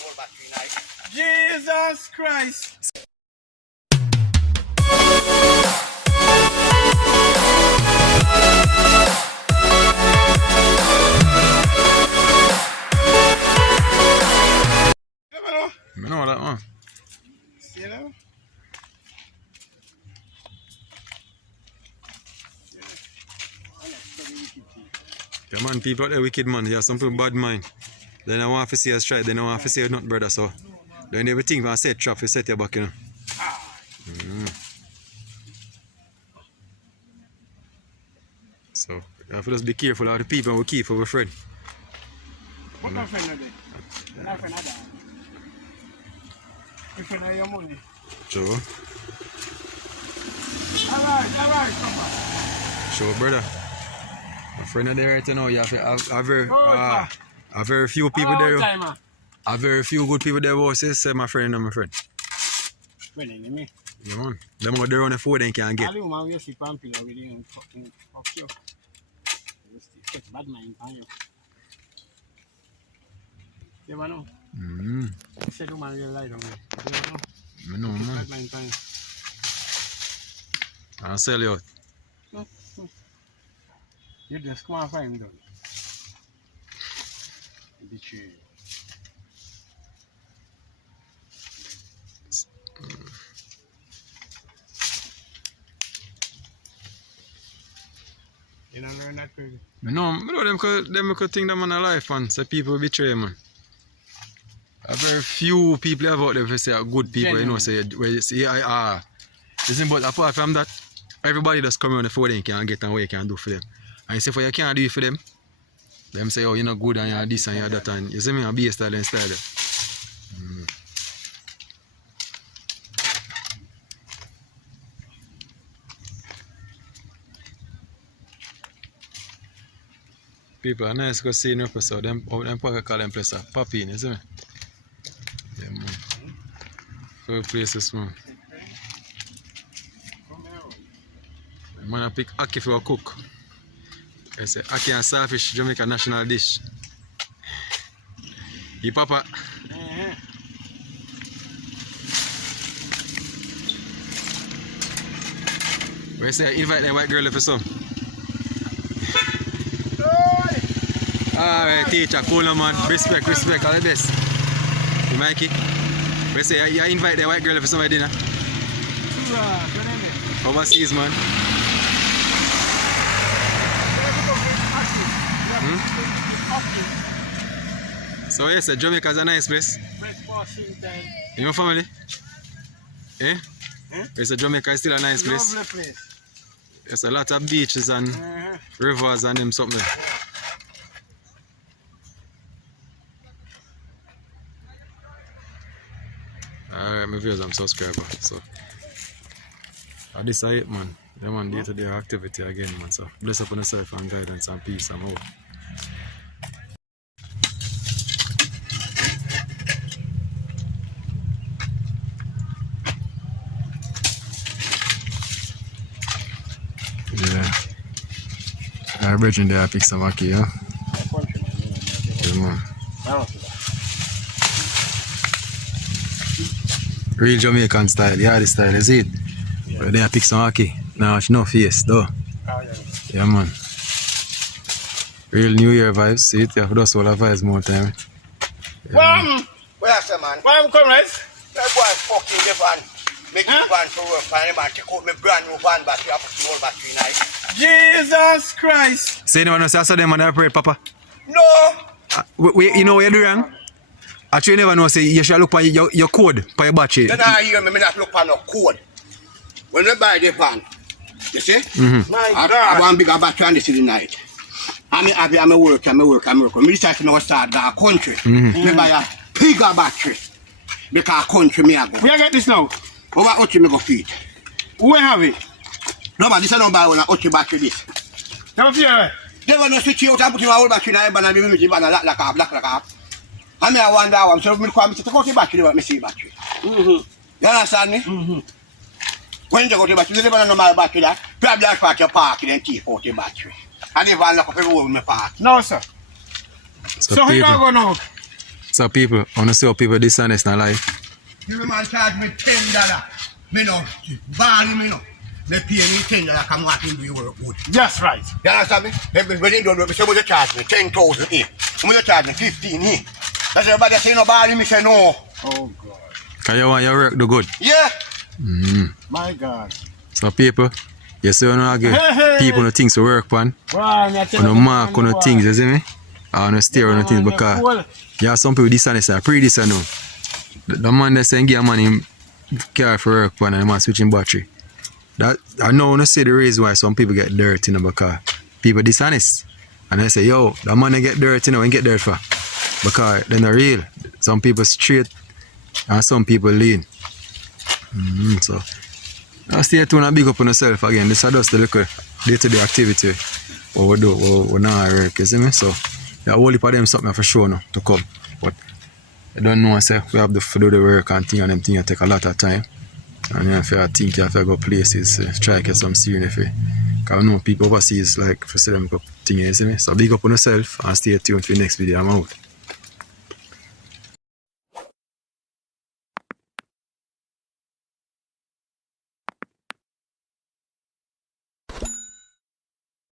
whole battery night. Jesus Christ. I know that one. You know? Yeah, man, people out there wicked, man. Yeah, some people bad mind. They don't want to see us try. They don't want to see nothing, brother. So, then everything when I set trap, you set your back, you know. So, you have to just be careful of the people we keep for our friend. What my friend are they? My friend are that. My friend are your money. Sure. Alright, come on. Sure, brother. My friend are there right now. You have to have very few people there. A very few good people there who say my friend and my friend. Friend in me. Yeah, man. Them out there on the phone they can't get. All you man will see pumping over there and fucking fuck you. Get bad mind on you. You ever know? You said you man will lie down there. You ever know? I know, man. Bad mind on you. I'll sell you out. You just come and find me done. Betray you. You don't learn that crazy. I know them could think that man alive, man. So people betray, man. A very few people have out there who say are good people, you know, say where you say listen, but apart from that, everybody just come on the phone and can get and what you can do for them. And you say for you can't do it for them say, oh, you're not good and you're this and you're that, and you see me a be a style and style. People are nice to see in your so them probably call them place a poppy, you see me? Yeah, man. For places, man. Man, I pick ackee for a cook. I say ackee and saltfish, Jamaica national dish. You papa. I say invite the white girl for some. Alright, teacher, cool man. Respect, all the best. You Mikey? We say you invite the white girl for some dinner. Overseas, man. So yes, Jamaica is a nice place. You know family? Eh? Yes, Jamaica is still a nice place. Lovely place. There's a lot of beaches and rivers and them something. Alright, my viewers, I'm subscriber. So this is it, man. Yeah, man, day-to-day activity again, man. So bless upon yourself and guidance and peace and hope. Yeah. Our brethren there pick some ackee, yeah? Yeah, man. Real Jamaican style, yeah, this style, is it? Yeah. But they pick some ackee. Now it's no face, though. Yeah, man. Real New Year vibes, see it? You have to just all the vibes more time. Yeah, what I say, man? Why am come right? That boy fucking the van. Make the van for work, and man, take out my brand new van battery, I put the whole battery night. Jesus Christ. Say anyone else, I saw them on the parade, Papa. No! You know what you do wrong? Actually, you never know, say you should look for your code for your battery. Then I hear me not look for no code. When we buy the van, you see? I want bigger battery on this in the night. I'm happy, I'm work. When we decide to now start the country, we buy a bigger battery. Because country me I go. Where get this now? Over Uchi me go feed. Who have it? No, but this is not buy one Uchi battery this. Never fear. They want to switch out and put in a whole battery in the and we make it and lock up. And me I wonder how, so me come to take out the battery, let me see battery. You understand me? When you go to the battery, you never know my battery that. Probably I park your park and keep out the battery. And the van lock up everywhere in my park. No, sir. So how you going to go now? So people, I want to see how people dishonest in life. Give me man charge me $10. Me no, value me no. Me pay me $10 come what him do your work good. That's right. You understand me? When they don't do it, say, you charge me 10,000 here. You charge me 15 here. That's everybody say no value, me say no. Oh God. Because you want your work do good. Yeah. My God. So people, you see when I get people no things to work on. On no mark on no things, you see me? Or no stare on no things because yeah, some people dishonest are pretty dishonest. The man that saying give a man him car for work on and the man switching battery. That I know when I see the reason why some people get dirty, you know, because people dishonest. And I say, yo, the man that get dirty, you know, and get dirt for. Because they're not real. Some people straight and some people lean. So now stay tuned and big up on yourself again. This is just the little day-to-day activity what we do, what we now work, you see me? So there are a whole heap of them something for sure now to come. But I don't know, say we have to do the work and thing and them things take a lot of time. And you have to think you have to go places, try to get some serious. Because I know people overseas like for see them go thing, you see me? So big up on yourself and stay tuned for the next video. I'm out.